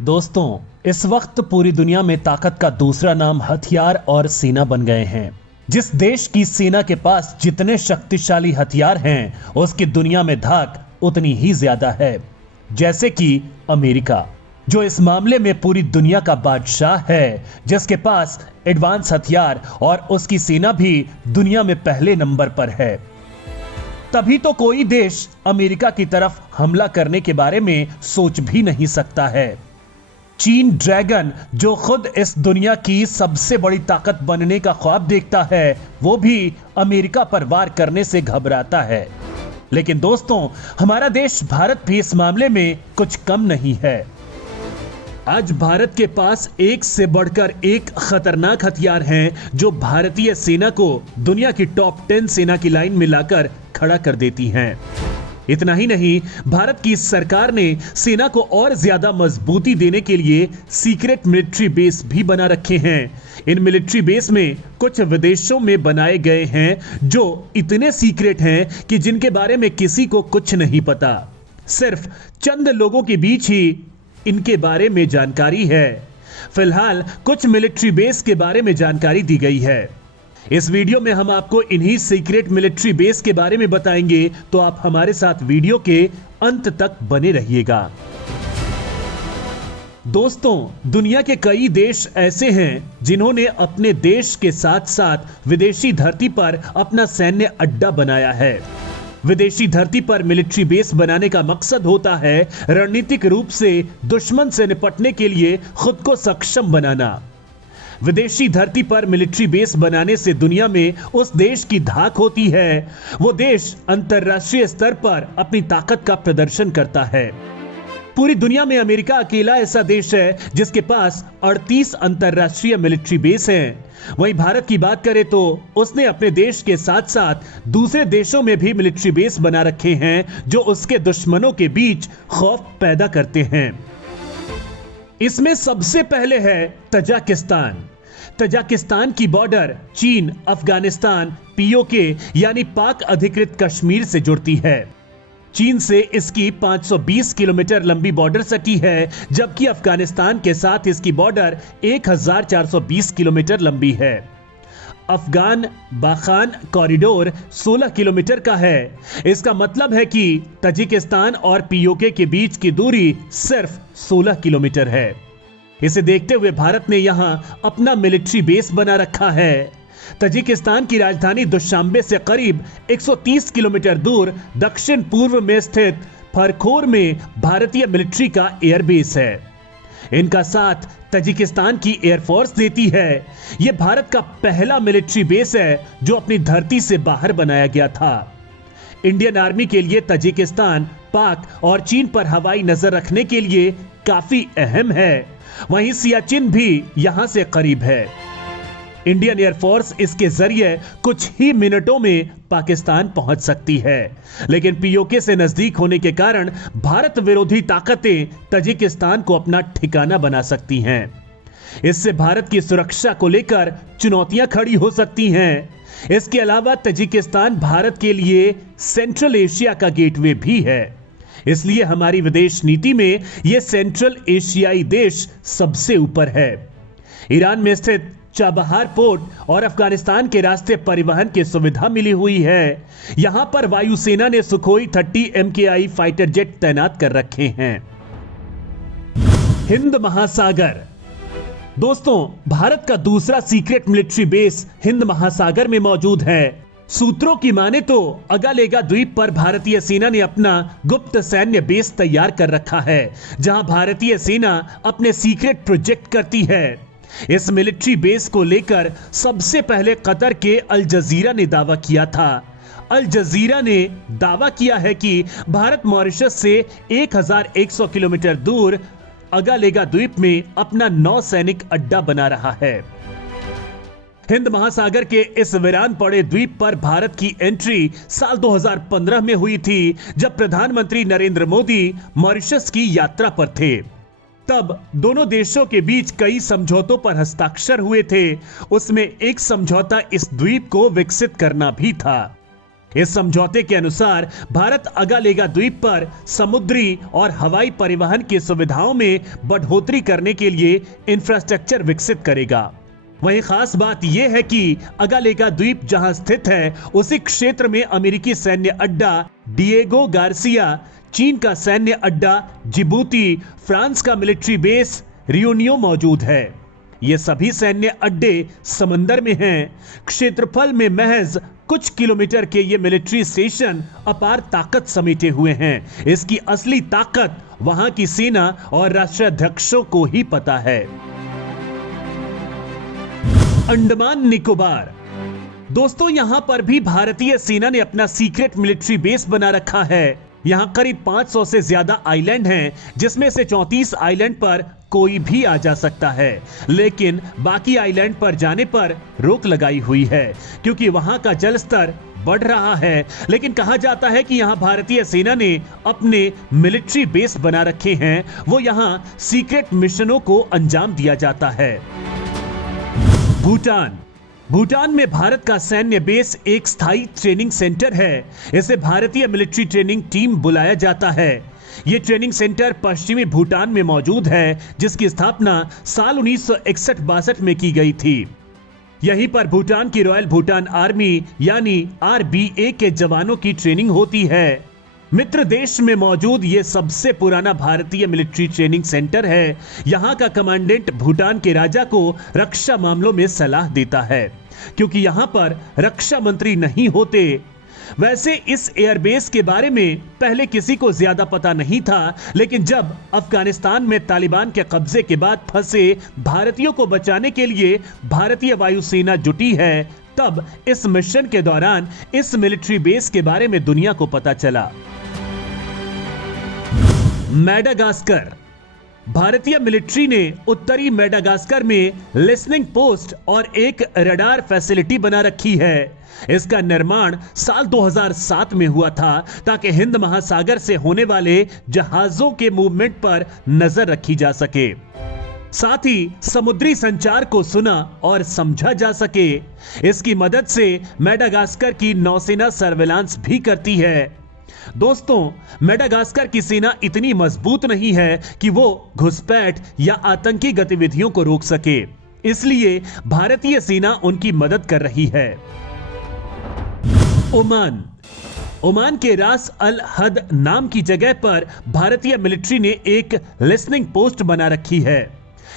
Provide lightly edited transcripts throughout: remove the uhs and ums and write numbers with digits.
दोस्तों, इस वक्त पूरी दुनिया में ताकत का दूसरा नाम हथियार और सेना बन गए हैं। जिस देश की सेना के पास जितने शक्तिशाली हथियार हैं, उसकी दुनिया में धाक उतनी ही ज्यादा है। जैसे कि अमेरिका, जो इस मामले में पूरी दुनिया का बादशाह है, जिसके पास एडवांस हथियार और उसकी सेना भी दुनिया में पहले नंबर पर है। तभी तो कोई देश अमेरिका की तरफ हमला करने के बारे में सोच भी नहीं सकता है। चीन ड्रैगन, जो खुद इस दुनिया की सबसे बड़ी ताकत बनने का ख्वाब देखता है, वो भी अमेरिका पर वार करने से घबराता है। लेकिन दोस्तों, हमारा देश भारत भी इस मामले में कुछ कम नहीं है। आज भारत के पास एक से बढ़कर एक खतरनाक हथियार हैं, जो भारतीय सेना को दुनिया की टॉप 10 सेना की लाइन में लाकर खड़ा कर देती हैं। इतना ही नहीं, भारत की सरकार ने सेना को और ज्यादा मजबूती देने के लिए सीक्रेट मिलिट्री बेस भी बना रखे हैं। इन मिलिट्री बेस में कुछ विदेशों में बनाए गए हैं, जो इतने सीक्रेट हैं कि जिनके बारे में किसी को कुछ नहीं पता। सिर्फ चंद लोगों के बीच ही इनके बारे में जानकारी है। फिलहाल कुछ मिलिट्री बेस के बारे में जानकारी दी गई है। इस वीडियो में हम आपको इन्हीं सीक्रेट मिलिट्री बेस के बारे में बताएंगे, तो आप हमारे साथ वीडियो के अंत तक बने रहिएगा। दोस्तों, दुनिया के कई देश ऐसे हैं जिन्होंने अपने देश के साथ साथ विदेशी धरती पर अपना सैन्य अड्डा बनाया है। विदेशी धरती पर मिलिट्री बेस बनाने का मकसद होता है रणनीतिक रूप से दुश्मन से निपटने के लिए खुद को सक्षम बनाना। विदेशी धरती पर मिलिट्री बेस बनाने से दुनिया में उस देश की धाक होती है। वो देश अंतरराष्ट्रीय स्तर पर अपनी ताकत का प्रदर्शन करता है। पूरी दुनिया में अमेरिका अकेला ऐसा देश है जिसके पास 38 अंतरराष्ट्रीय मिलिट्री बेस हैं। वहीं भारत की बात करें तो उसने अपने देश के साथ साथ दूसरे देशों में भी मिलिट्री बेस बना रखे हैं, जो उसके दुश्मनों के बीच खौफ पैदा करते हैं। इसमें सबसे पहले है तजाकिस्तान। तजाकिस्तान की बॉर्डर चीन, अफगानिस्तान, पीओके यानी पाक अधिकृत कश्मीर से जुड़ती है। चीन से इसकी 520 किलोमीटर लंबी बॉर्डर सटी है, जबकि अफगानिस्तान के साथ इसकी बॉर्डर 1420 किलोमीटर लंबी है। अफगान बाखान कॉरिडोर 16 किलोमीटर का है। इसका मतलब है कि तजिकिस्तान और पीओके के बीच की दूरी सिर्फ 16 किलोमीटर है। इसे देखते हुए भारत ने यहां अपना मिलिट्री बेस बना रखा है। तजिकिस्तान की राजधानी दुशांबे से करीब 130 किलोमीटर दूर दक्षिण पूर्व में स्थित फरखोर में भारतीय मिलिट्री का एयरबेस है। इनका साथ तजिकिस्तान की एयरफोर्स देती है। यह भारत का पहला मिलिट्री बेस है जो अपनी धरती से बाहर बनाया गया था। इंडियन आर्मी के लिए तजिकिस्तान पाक और चीन पर हवाई नजर रखने के लिए काफी अहम है। वहीं सियाचिन भी यहां से करीब है। इंडियन एयरफोर्स इसके जरिए कुछ ही मिनटों में पाकिस्तान पहुंच सकती है, लेकिन पीओके से नजदीक होने के कारण भारत विरोधी ताकतें तजिकिस्तान को अपना ठिकाना बना सकती हैं। इससे भारत की सुरक्षा को लेकर चुनौतियां खड़ी हो सकती हैं। इसके अलावा तजिकिस्तान भारत के लिए सेंट्रल एशिया का गेटवे भी है, इसलिए हमारी विदेश नीति में यह सेंट्रल एशियाई देश सबसे ऊपर है। ईरान में स्थित चाबहार पोर्ट और अफगानिस्तान के रास्ते परिवहन की सुविधा मिली हुई है। यहां पर वायुसेना ने सुखोई 30 MKI फाइटर जेट तैनात कर रखे हैं। हिंद महासागर। दोस्तों, भारत का दूसरा सीक्रेट मिलिट्री बेस हिंद महासागर में मौजूद है। सूत्रों की माने तो अगालेगा द्वीप पर भारतीय सेना ने अपना गुप्त सैन्य बेस तैयार कर रखा है, जहां भारतीय सेना अपने सीक्रेट प्रोजेक्ट करती है। इस मिलिट्री बेस को लेकर सबसे पहले कतर के अल जजीरा ने दावा किया था। अल जजीरा ने दावा किया है कि भारत मॉरिशस से 1100 किलोमीटर दूर अगालेगा द्वीप में अपना नौसैनिक अड्डा बना रहा है। हिंद महासागर के इस वीरान पड़े द्वीप पर भारत की एंट्री साल 2015 में हुई थी, जब प्रधानमंत्री नरेंद्र मोदी मॉरिशस की यात्रा पर थे। तब दोनों देशों के बीच कई समझौतों पर हस्ताक्षर हुए थे। उसमें एक समझौता इस द्वीप को विकसित करना भी था। इस समझौते के अनुसार भारत अगालेगा द्वीप पर समुद्री और हवाई परिवहन की सुविधाओं में बढ़ोतरी करने के लिए इंफ्रास्ट्रक्चर विकसित करेगा। वहीं खास बात यह है कि अगालेगा द्वीप जहां स्थित है उसी क्षेत्र में अमेरिकी सैन्य अड्डा डिएगो गार्सिया, चीन का सैन्य अड्डा जिबूती, फ्रांस का मिलिट्री बेस रियूनियो मौजूद है। ये सभी सैन्य अड्डे समंदर में हैं। क्षेत्रफल में महज कुछ किलोमीटर के ये मिलिट्री स्टेशन अपार ताकत समेटे हुए हैं। इसकी असली ताकत वहां की सेना और राष्ट्राध्यक्षों को ही पता है। अंडमान निकोबार। दोस्तों, यहां पर भी भारतीय सेना ने अपना सीक्रेट मिलिट्री बेस बना रखा है। यहां करीब 500 से ज्यादा आइलैंड हैं, जिसमें से 34 आइलैंड पर कोई भी आ जा सकता है, लेकिन बाकी आइलैंड पर जाने पर रोक लगाई हुई है क्योंकि वहां का जल स्तर बढ़ रहा है। लेकिन कहा जाता है कि यहां भारतीय सेना ने अपने मिलिट्री बेस बना रखे हैं, वो यहां सीक्रेट मिशनों को अंजाम दिया जाता है। भूटान। भूटान में भारत का सैन्य बेस एक स्थायी ट्रेनिंग सेंटर है। इसे भारतीय मिलिट्री ट्रेनिंग टीम बुलाया जाता है। यह ट्रेनिंग सेंटर पश्चिमी भूटान में मौजूद है, जिसकी स्थापना साल 1961-62 में की गई थी। यहीं पर भूटान की रॉयल भूटान आर्मी यानी RBA के जवानों की ट्रेनिंग होती है। मित्र देश में मौजूद ये सबसे पुराना भारतीय मिलिट्री ट्रेनिंग सेंटर है। यहाँ का कमांडेंट भूटान के राजा को रक्षा मामलों में सलाह देता है, क्योंकि यहाँ पर रक्षा मंत्री नहीं होते। वैसे इस एयरबेस के बारे में पहले किसी को ज्यादा पता नहीं था, लेकिन जब अफगानिस्तान में तालिबान के कब्जे के बाद फंसे भारतीयों को बचाने के लिए भारतीय वायुसेना जुटी है, तब इस मिशन के दौरान इस मिलिट्री बेस के बारे में दुनिया को पता चला। मेडागास्कर। भारतीय मिलिट्री ने उत्तरी मेडागास्कर में लिसनिंग पोस्ट और एक रडार फैसिलिटी बना रखी है। इसका निर्माण साल 2007 में हुआ था ताकि हिंद महासागर से होने वाले जहाजों के मूवमेंट पर नजर रखी जा सके, साथ ही समुद्री संचार को सुना और समझा जा सके। इसकी मदद से मेडागास्कर की नौसेना सर्वेलांस भी करती है। दोस्तों, मेडागास्कर की सेना इतनी मजबूत नहीं है कि वो घुसपैठ या आतंकी गतिविधियों को रोक सके, इसलिए भारतीय सेना उनकी मदद कर रही है। ओमान। ओमान के रास अल हद नाम की जगह पर भारतीय मिलिट्री ने एक लिसनिंग पोस्ट बना रखी है।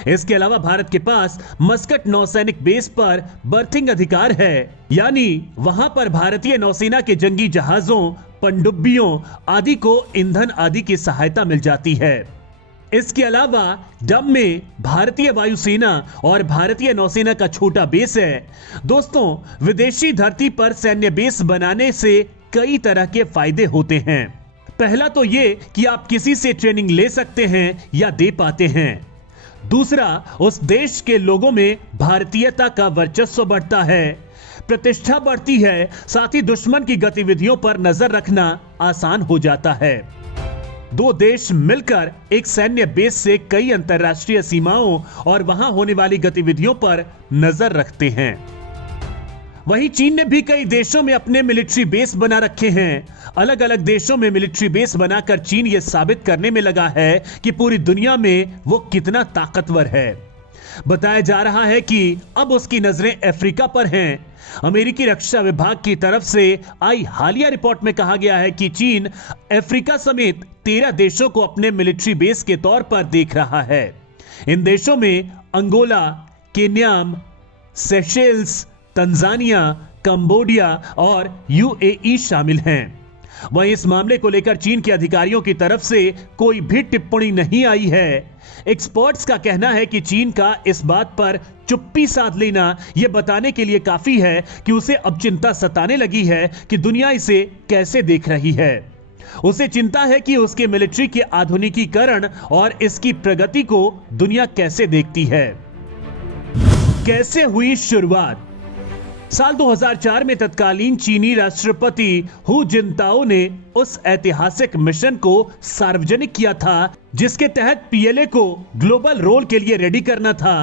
इसके अलावा भारत के पास मस्कट नौसैनिक बेस पर बर्थिंग अधिकार है, यानी वहां पर भारतीय नौसेना के जंगी जहाजों, पनडुब्बियों आदि को ईंधन आदि की सहायता मिल जाती है। इसके अलावा डम में भारतीय वायुसेना और भारतीय नौसेना का छोटा बेस है। दोस्तों, विदेशी धरती पर सैन्य बेस बनाने से कई तरह के फायदे होते हैं। पहला तो ये कि आप किसी से ट्रेनिंग ले सकते हैं या दे पाते हैं। दूसरा, उस देश के लोगों में भारतीयता का वर्चस्व बढ़ता है, प्रतिष्ठा बढ़ती है, साथ ही दुश्मन की गतिविधियों पर नजर रखना आसान हो जाता है। दो देश मिलकर एक सैन्य बेस से कई अंतर्राष्ट्रीय सीमाओं और वहां होने वाली गतिविधियों पर नजर रखते हैं। वहीं चीन ने भी कई देशों में अपने मिलिट्री बेस बना रखे हैं। अलग अलग देशों में मिलिट्री बेस बनाकर चीन यह साबित करने में लगा है कि पूरी दुनिया में वो कितना ताकतवर है। बताया जा रहा है कि अब उसकी नजरें अफ्रीका पर हैं। अमेरिकी रक्षा विभाग की तरफ से आई हालिया रिपोर्ट में कहा गया है कि चीन अफ्रीका समेत 13 देशों को अपने मिलिट्री बेस के तौर पर देख रहा है। इन देशों में अंगोला, केन्याम, सेशेल्स, तंजानिया, कंबोडिया और UAE शामिल हैं। वहीं इस मामले को लेकर चीन के अधिकारियों की तरफ से कोई भी टिप्पणी नहीं आई है। एक्सपर्ट्स का कहना है कि चीन का इस बात पर चुप्पी साध लेना यह बताने के लिए काफी है कि उसे अब चिंता सताने लगी है कि दुनिया इसे कैसे देख रही है। उसे चिंता है कि उसके मिलिट्री के आधुनिकीकरण और इसकी प्रगति को दुनिया कैसे देखती है। कैसे हुई शुरुआत? साल 2004 में तत्कालीन चीनी राष्ट्रपति हु जिनताओ ने उस ऐतिहासिक मिशन को सार्वजनिक किया था जिसके तहत पीएलए को ग्लोबल रोल के लिए रेडी करना था।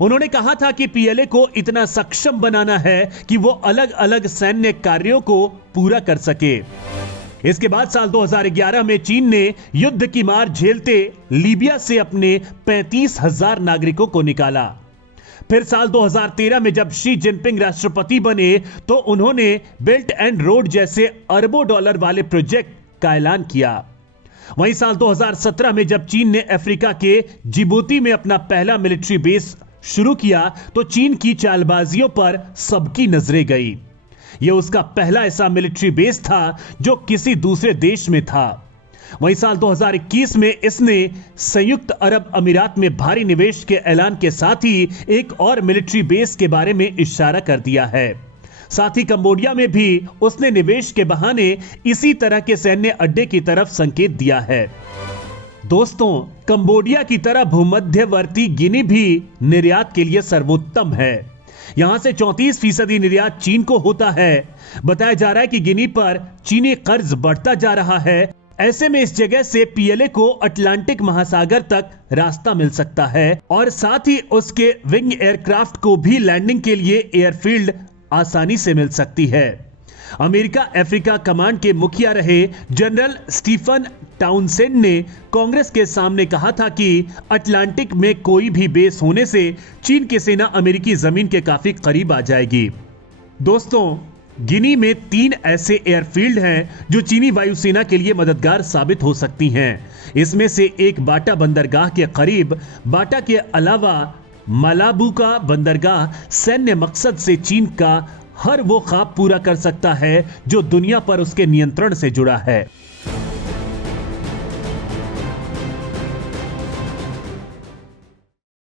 उन्होंने कहा था कि पीएलए को इतना सक्षम बनाना है कि वो अलग अलग सैन्य कार्यों को पूरा कर सके। इसके बाद साल 2011 में चीन ने युद्ध की मार झेलते लीबिया से अपने 35,000 नागरिकों को निकाला। फिर साल 2013 में जब शी जिनपिंग राष्ट्रपति बने तो उन्होंने बेल्ट एंड रोड जैसे अरबों डॉलर वाले प्रोजेक्ट का ऐलान किया। वहीं साल 2017 में जब चीन ने अफ्रीका के जिबूती में अपना पहला मिलिट्री बेस शुरू किया तो चीन की चालबाजियों पर सबकी नजरें गई। यह उसका पहला ऐसा मिलिट्री बेस था जो किसी दूसरे देश में था। वहीं साल 2021 में इसने संयुक्त अरब अमीरात में भारी निवेश के ऐलान के साथ ही एक और मिलिट्री बेस के बारे में इशारा कर दिया है। साथ ही कंबोडिया में भी उसने निवेश के बहाने इसी तरह के सैन्य अड्डे की तरफ संकेत दिया है। दोस्तों, कंबोडिया की तरह भूमध्यवर्ती गिनी भी निर्यात के लिए सर्वोत्तम है। यहां से 34% निर्यात चीन को होता है। बताया जा रहा है कि गिनी पर चीनी कर्ज बढ़ता जा रहा है। ऐसे में इस जगह से पीएलए को अटलांटिक महासागर तक रास्ता मिल सकता है और साथ ही उसके विंग एयरक्राफ्ट को भी लैंडिंग के लिए एयरफील्ड आसानी से मिल सकती है। अमेरिका अफ्रीका कमांड के मुखिया रहे जनरल स्टीफन टाउनसेंड ने कांग्रेस के सामने कहा था कि अटलांटिक में कोई भी बेस होने से चीन की सेना अमेरिकी जमीन के काफी करीब आ जाएगी। दोस्तों, गिनी में 3 ऐसे एयरफील्ड हैं जो चीनी वायुसेना के लिए मददगार साबित हो सकती हैं। इसमें से एक बाटा बंदरगाह के करीब, बाटा के अलावा मालाबू का बंदरगाह सैन्य मकसद से चीन का हर वो ख्वाब पूरा कर सकता है जो दुनिया पर उसके नियंत्रण से जुड़ा है।